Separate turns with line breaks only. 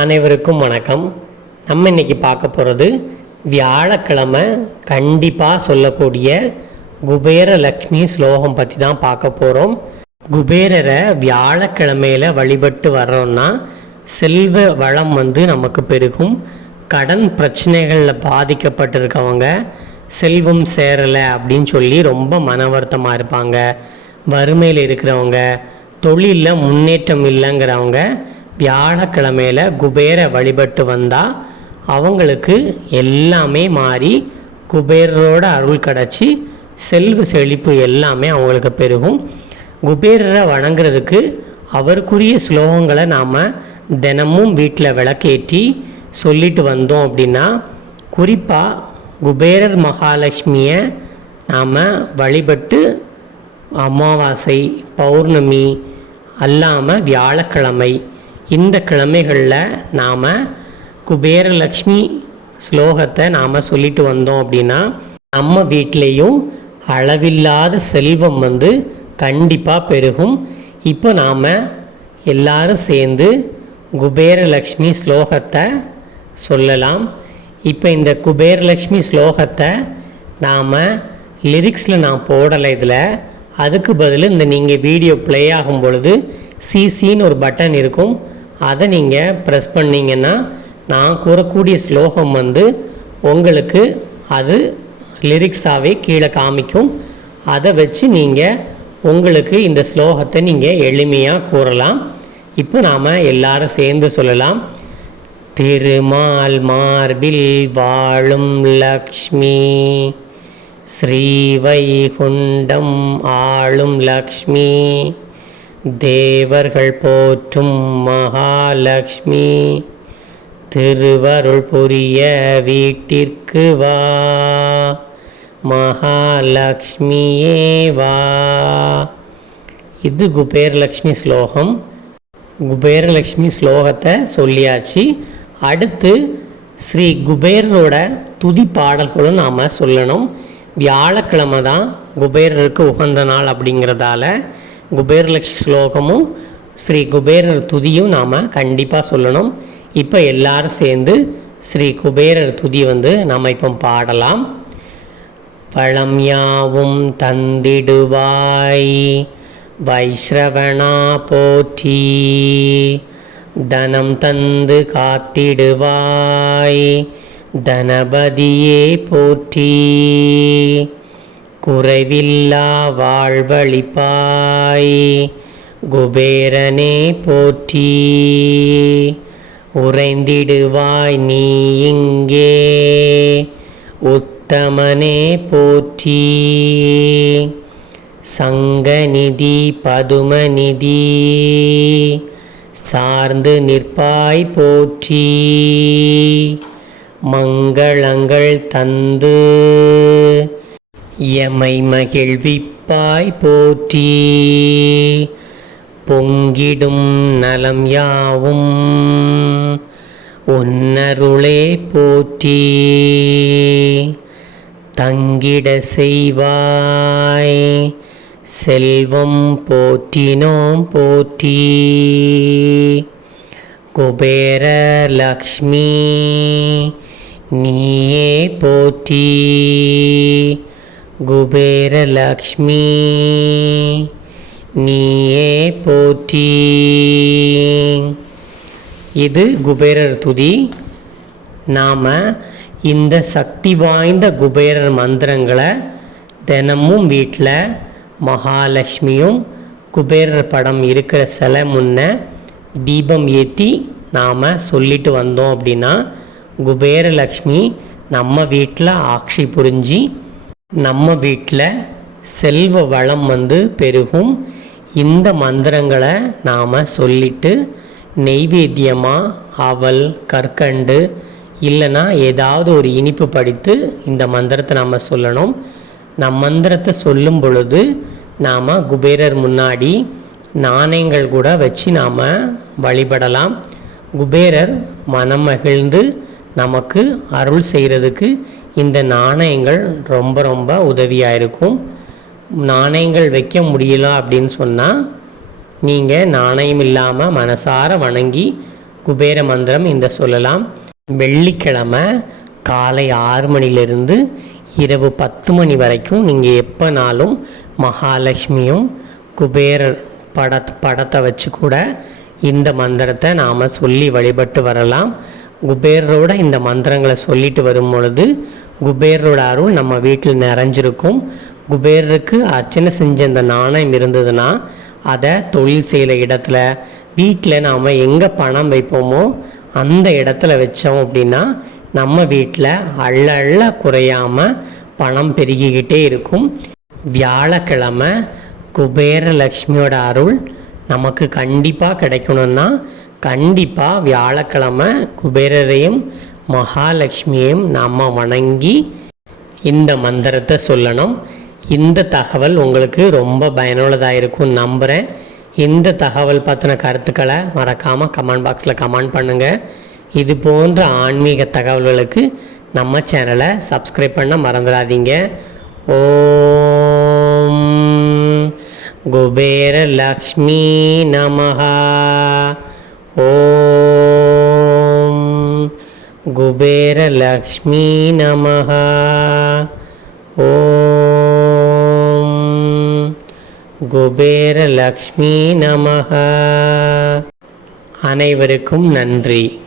அனைவருக்கும் வணக்கம். நம்ம இன்னைக்கு பார்க்க போகிறது வியாழக்கிழமை கண்டிப்பாக சொல்லக்கூடிய குபேர லக்ஷ்மி ஸ்லோகம் பற்றி தான் பார்க்க போகிறோம் குபேரரை வியாழக்கிழமையில் வழிபட்டு வர்றோம்னா செல்வ வளம் வந்து நமக்கு பெருகும். கடன் பிரச்சனைகளில் பாதிக்கப்பட்டிருக்கவங்க செல்வம் சேரலை அப்படின்னு சொல்லி ரொம்ப மன வருத்தமாக இருப்பாங்க. வறுமையில் இருக்கிறவங்க தொழிலில் முன்னேற்றம் இல்லைங்கிறவங்க வியாழக்கிழமையில் குபேர வழிபட்டு வந்தால் அவங்களுக்கு எல்லாமே மாறி குபேரரோட அருள் கிடச்சி செல்வ செழிப்பு எல்லாமே அவங்களுக்கு பெருகும். குபேரரை வணங்குறதுக்கு அவருக்குரிய ஸ்லோகங்களை நாம் தினமும் வீட்டில் விளக்கேற்றி சொல்லிட்டு வந்தோம் அப்படின்னா குறிப்பாக குபேரர் மகாலட்சுமியை நாம் வழிபட்டு அமாவாசை பௌர்ணமி அல்லாமல் வியாழக்கிழமை இந்த கிழமைகளில் நாம் குபேரலக்ஷ்மி ஸ்லோகத்தை நாம் சொல்லிட்டு வந்தோம் அப்படின்னா நம்ம வீட்லேயும் அளவில்லாத செல்வம் வந்து கண்டிப்பாக பெருகும். இப்போ நாம் எல்லாரும் சேர்ந்து குபேரலக்ஷ்மி ஸ்லோகத்தை சொல்லலாம். இப்போ இந்த குபேரலக்ஷ்மி ஸ்லோகத்தை நாம் லிரிக்ஸில் நான் போடலை இதில். அதுக்கு பதில் இந்த நீங்கள் வீடியோ ப்ளே ஆகும் பொழுது சிசின்னு ஒரு பட்டன் இருக்கும். அதை நீங்கள் ப்ரெஸ் பண்ணிங்கன்னா நான் கூறக்கூடிய ஸ்லோகம் வந்து உங்களுக்கு அது லிரிக்ஸாகவே கீழே காமிக்கும். அதை வச்சு நீங்கள் உங்களுக்கு இந்த ஸ்லோகத்தை நீங்கள் எளிமையாக கூறலாம். இப்போ நாம் எல்லாரும் சேர்ந்து சொல்லலாம். திருமால் மார்பில் வாழும் லக்ஷ்மி ஸ்ரீவைகுண்டம் ஆளும் லக்ஷ்மி. தேவர்கள் போற்றும் மகாலக்ஷ்மி திருவருள் புரிய வீட்டிற்கு வா. மகாலக்ஷ்மியே வா. இது குபேரலக்ஷ்மி ஸ்லோகம். குபேரலக்ஷ்மி ஸ்லோகத்தை சொல்லியாச்சு. அடுத்து ஸ்ரீ குபேரரோட துதி பாடல்களும் நாம் சொல்லணும். வியாழக்கிழமை தான் குபேரருக்கு உகந்த நாள் அப்படிங்கிறதால குபேரலக்ஷ்மி ஸ்லோகமும் ஸ்ரீ குபேரர் துதியும் நாம் கண்டிப்பாக சொல்லணும். இப்போ எல்லாரும் சேர்ந்து ஸ்ரீ குபேரர் துதி வந்து நாம் இப்போ பாடலாம். வளம் யாவும் தந்திடுவாய் வைஷ்ரவணா போற்றி தனம் தந்து காத்திடுவாய் தனபதியே போற்றி. குறைவில்லா வாழ்வழிப்பாய். குபேரனே போற்றி. உறைந்திடுவாய் நீ இங்கே. உத்தமனே போற்றி. சங்கநிதி பதுமநிதி. சார்ந்து நிற்பாய் போற்றி. மங்களங்கள் தந்து. எமை மகிழ்விப்பாய் போற்றி. பொங்கிடும் நலம் யாவும். உன்னருளே போற்றி. தங்கிட செய்வாய். செல்வம் போற்றினோம் போற்றி. குபேர லக்ஷ்மி நீயே போற்றி. குபேர லக்ஷ்மி நீயே போற்றி. இது குபேரர் துதி. நாம் இந்த சக்தி வாய்ந்த குபேரர் மந்திரங்களை தினமும் வீட்டில் மகாலட்சுமியும் குபேரர் படம் இருக்கிற சிலை முன்ன தீபம் ஏற்றி நாம் சொல்லிட்டு வந்தோம் அப்படின்னா குபேரலக்ஷ்மி நம்ம வீட்டில் ஆட்சி புரிஞ்சு நம்ம வீட்டில் செல்வ வளம் வந்து பெருகும். இந்த மந்திரங்களை நாம் சொல்லிட்டு நெய்வேத்தியமாக அவல் கற்கண்டு இல்லைன்னா ஏதாவது ஒரு இனிப்பு படித்து இந்த மந்திரத்தை நாம் சொல்லணும். நம் மந்திரத்தை சொல்லும் பொழுது நாம் குபேரர் முன்னாடி நாணயங்கள் கூட வச்சு நாம் வழிபடலாம். குபேரர் மனம் மகிழ்ந்து நமக்கு அருள் செய்கிறதுக்கு இந்த நாணயங்கள் ரொம்ப ரொம்ப உதவியாக இருக்கும் நாணயங்கள் வைக்க முடியல அப்படின்னு சொன்னால் நீங்கள் நாணயம் இல்லாமல் மனசார வணங்கி குபேர மந்திரம் இந்த சொல்லலாம். வெள்ளிக்கிழமை காலை ஆறு மணிலிருந்து இரவு பத்து மணி வரைக்கும் நீங்கள் எப்போனாலும் மகாலட்சுமியும் குபேரர் பட படத்தை வச்சு கூட இந்த மந்திரத்தை நாம் சொல்லி வழிபட்டு வரலாம். குபேரரோட இந்த மந்திரங்களை சொல்லிட்டு வரும் பொழுது குபேரரோட அருள் நம்ம வீட்டில் நிறைஞ்சிருக்கும். குபேரருக்கு அர்ச்சனை செஞ்ச இந்த நாணயம் இருந்ததுன்னா அதை தொழில் செய்கிற இடத்துல வீட்டில் நாம் எங்கே பணம் வைப்போமோ அந்த இடத்துல வச்சோம் அப்படின்னா நம்ம வீட்டில் அள்ள அள்ள குறையாமல் பணம் பெருகிக்கிட்டே இருக்கும். வியாழக்கிழமை குபேரலக்ஷ்மியோட அருள் நமக்கு கண்டிப்பாக கிடைக்கணும்னா கண்டிப்பாக வியாழக்கிழமை குபேரரையும் மகாலட்சுமியையும் நாம் வணங்கி இந்த மந்திரத்தை சொல்லணும். இந்த தகவல் உங்களுக்கு ரொம்ப பயனுள்ளதாக இருக்கும் நம்புகிறேன் இந்த தகவல் பற்றின கருத்துக்களை மறக்காமல் கமெண்ட் பாக்ஸில் கமெண்ட் பண்ணுங்கள் இது போன்ற ஆன்மீக தகவல்களுக்கு நம்ம சேனலை சப்ஸ்கிரைப் பண்ண மறந்துடாதீங்க. ஓம் குபேர லக்ஷ்மி நமஹா. ஓம் குபேரலக்ஷ்மி நமஹா. ஓம் குபேரலக்ஷ்மி நம அனைவருக்கும் நன்றி.